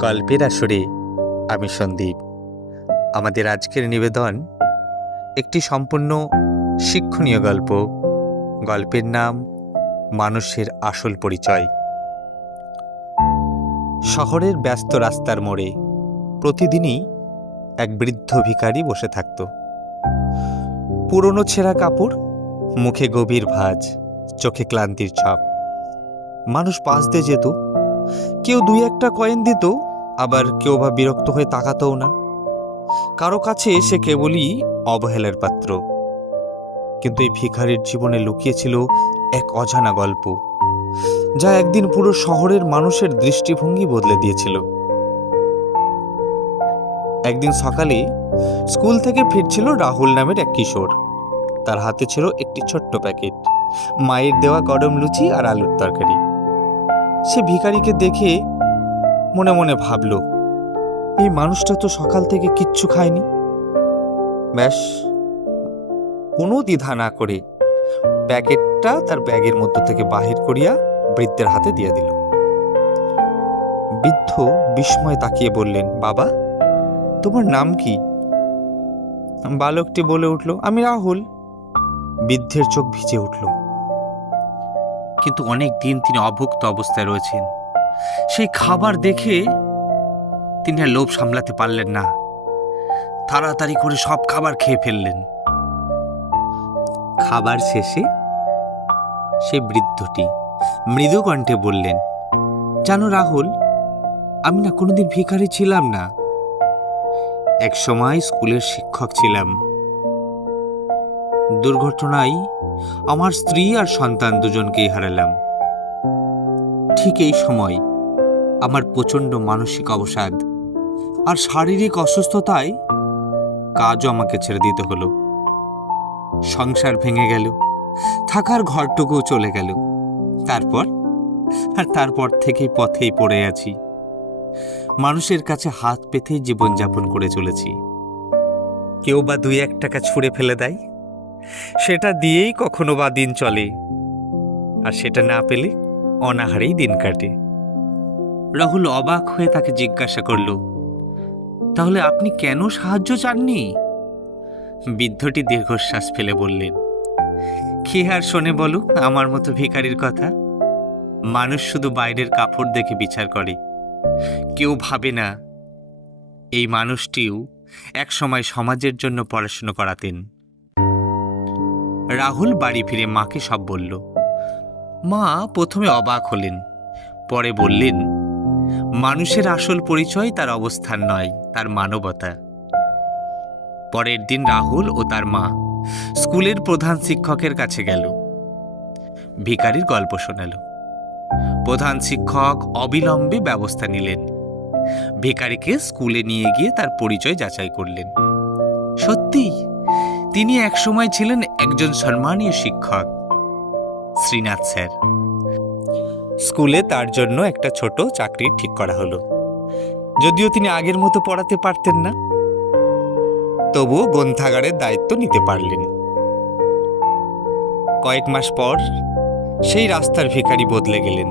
গল্পের আসরে আমি সন্দীপ। আমাদের আজকের নিবেদন একটি সম্পূর্ণ শিক্ষণীয় গল্প। গল্পের নাম মানুষের আসল পরিচয়। শহরের ব্যস্ত রাস্তার মোড়ে প্রতিদিনই এক বৃদ্ধ ভিখারি বসে থাকত। পুরনো ছেঁড়া কাপড়, মুখে গভীর ভাঁজ, চোখে ক্লান্তির ছাপ মানুষ পাশ দিয়ে যেত, কেউ দুই একটা কয়েন দিত আবার কেউ বা বিরক্ত হয়ে তাকাতও না। কারও কাছে সে কেবলই অবহেলার পাত্র। কিন্তু এই ভিখারির জীবনে লুকিয়েছিল এক অজানা গল্প, যা একদিন পুরো শহরের মানুষের দৃষ্টিভঙ্গি বদলে দিয়েছিল। একদিন সকালে স্কুল থেকে ফিরছিল রাহুল নামের এক কিশোর। তার হাতে ছিল একটি ছোট্ট প্যাকেট, মায়ের দেওয়া গরম লুচি আর আলুর তরকারি। সে ভিখারিকে দেখে মনে মনে ভাবল, এই মানুষটা তো সকাল থেকে কিচ্ছু খায়নি? ব্যাস, কোনো দ্বিধা না করে প্যাকেটটা তার ব্যাগের মধ্য থেকে বাহির করিয়া বৃদ্ধের হাতে দিয়ে দিল। বৃদ্ধ বিস্ময় তাকিয়ে বললেন, বাবা, তোমার নাম কি? বালকটি বলে উঠল, আমি রাহুল। বৃদ্ধের চোখ ভিজে উঠল। কিন্তু অনেক দিন তিনি অভুক্ত অবস্থায় রয়েছেন। সেই খাবার দেখে তিনি আর লোভ সামলাতে পারলেন না। তাড়াতাড়ি করে সব খাবার খেয়ে ফেললেন। খাবার শেষে সে বৃদ্ধটি মৃদু কণ্ঠে বললেন, জানো রাহুল, আমি না কোনোদিন ভিখারি ছিলাম না। এক সময় স্কুলের শিক্ষক ছিলাম। দুর্ঘটনায় আমার স্ত্রী আর সন্তান দুজনকেই হারালাম। ঠিক এই সময় আমার প্রচণ্ড মানসিক অবসাদ। আর শারীরিক অসুস্থতায় কাজও আমাকে ছেড়ে দিতে হলো। সংসার ভেঙে গেল, থাকার ঘরটুকুও চলে গেল। তারপর? আর তারপর থেকেই পথেই পড়ে আছি। মানুষের কাছে হাত পেতেই জীবনযাপন করে চলেছি। কেউ বা দুই এক টাকা ছুঁড়ে ফেলে দেয়। সেটা দিয়েই কখনো বা দিন চলে। আর সেটা না পেলে অনাহারেই দিন কাটে। রাহুল অবাক হয়ে তাকে জিজ্ঞাসা করল, তাহলে আপনি কেন সাহায্য চাননি? বৃদ্ধটি দীর্ঘশ্বাস ফেলে বললেন, কি আর শোনে বলো, আমার মতো ভিখারির কথা। মানুষ শুধু বাইরের কাপড় দেখে বিচার করে। কেউ ভাবে না, এই মানুষটিও একসময় সমাজের জন্য পড়াশুনো করাতেন। রাহুল বাড়ি ফিরে মাকে সব বলল, মা প্রথমে অবাক হলেন, পরে বললেন মানুষের আসল পরিচয় তার অবস্থান নয়, তার মানবতা। পরের দিন রাহুল ও তার মা স্কুলের প্রধান শিক্ষকের কাছে গেল। ভিখারির গল্প শোনাল। প্রধান শিক্ষক অবিলম্বে ব্যবস্থা নিলেন। ভিখারিকে স্কুলে নিয়ে গিয়ে তার পরিচয় যাচাই করলেন। সত্যি, তিনি একসময় ছিলেন একজন সম্মানীয় শিক্ষক, শ্রীনাথ স্যার। স্কুলে তার জন্য একটা ছোট চাকরি ঠিক করা হলো। যদিও তিনি আগের মতো পড়াতে পারতেন না। তবুও গ্রন্থাগারের দায়িত্ব নিতে পারলেন। কয়েক মাস পর সেই রাস্তার ভিখারি বদলে গেলেন।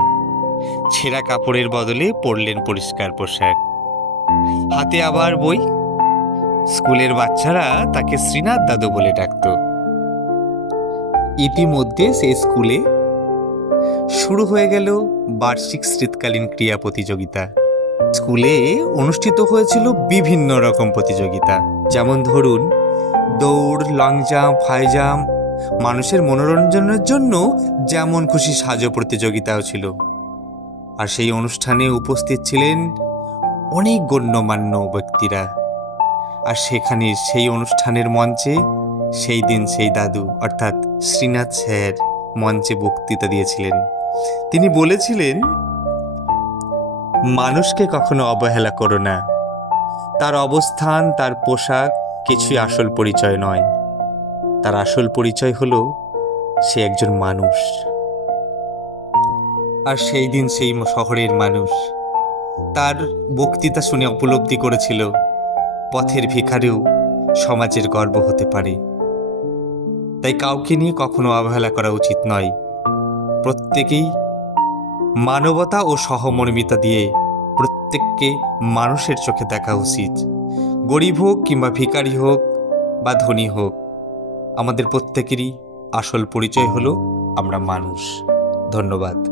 ছেঁড়া কাপড়ের বদলে পরলেন পরিষ্কার পোশাক। হাতে আবার বই। স্কুলের বাচ্চারা তাকে শ্রীনাথ দাদু বলে ডাকত। ইতিমধ্যে সে স্কুলে শুরু হয়ে গেল বার্ষিক শীতকালীন ক্রীড়া প্রতিযোগিতা। স্কুলে অনুষ্ঠিত হয়েছিল বিভিন্ন রকম প্রতিযোগিতা। যেমন ধরুন, দৌড় লং জাম্প হাই জাম্প মানুষের মনোরঞ্জনের জন্য যেমন খুশি সাজো প্রতিযোগিতাও ছিল। আর সেই অনুষ্ঠানে উপস্থিত ছিলেন অনেক গণ্যমান্য ব্যক্তিরা। আর সেখানে সেই অনুষ্ঠানের মঞ্চে সেই দিন সেই দাদু, অর্থাৎ শ্রীনাথ স্যার মঞ্চে বক্তৃতা দিয়েছিলেন। তিনি বলেছিলেন, মানুষকে কখনো অবহেলা করো না। তার অবস্থান, তার পোশাক কিছুই আসল পরিচয় নয়। তার আসল পরিচয় হলো সে একজন মানুষ। আর সেই দিন সেই শহরের মানুষ। তার বক্তৃতা শুনে উপলব্ধি করেছিল, পথের ভিখারেও সমাজের গর্ব হতে পারে। তাই কাউকে নিয়ে কখনো অবহেলা করা উচিত নয়। প্রত্যেকেই মানবতা ও সহমর্মিতা দিয়ে প্রত্যেককে মানুষের চোখে দেখা উচিত। গরিব হোক কিংবা ভিকারি হোক বা ধনী হোক, আমাদের প্রত্যেকেরই আসল পরিচয় হলো আমরা মানুষ। ধন্যবাদ।